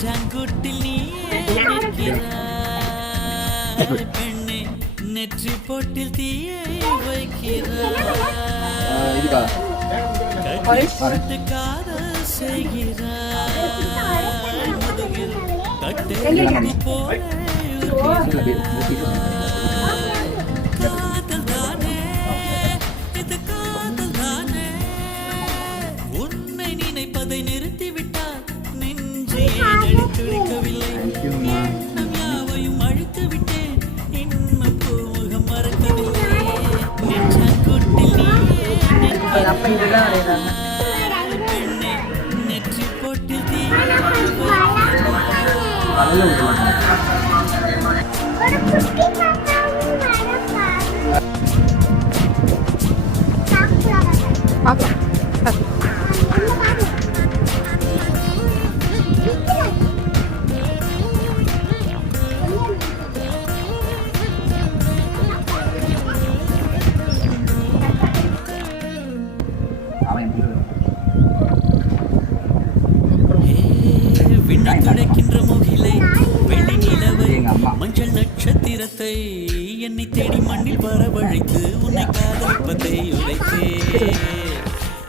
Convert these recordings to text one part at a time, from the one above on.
நெஞ்சாங்குட்டில் நீயே நிற்கிறாய் பெண்ணே நெற்றி போட்டில் தீயை வைக்கிறாய் கட்டி காதல் செய்கிறாய் முதுகில் கட்டை போல காதல் தானே இது காதல் தானே உன்னை நினைப்பதை நிறுத்திவிட்டால் நெஞ்சே நடித்துடிக்கவில்லை எண்ணம் யாவையும் அழித்து விட்டேன் இன்னும் பூமுகம் மறக்கவில்லை நெஞ்சாங்குட்டில் நீயே பெண்ணே நெற்றி போட்டில் தீயை விண்ணை துடைக்கின்ற முகிலை வெள்ளி நிலவை மஞ்சள் நட்சத்திரத்தை என்னை தேடி மண்ணில் வரவழைத்து உன்னை காதலிப்பதை உரைத்தே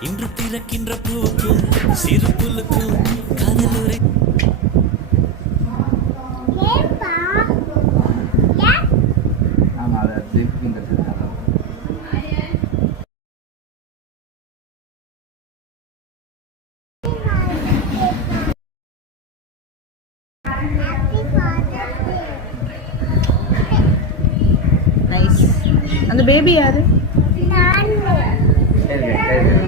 இன்று திறக்கின்ற பூவுக்கும் சிறு புல்லுக்கும் காதல் உரை நைஸ். அந்த பேபி யாரு?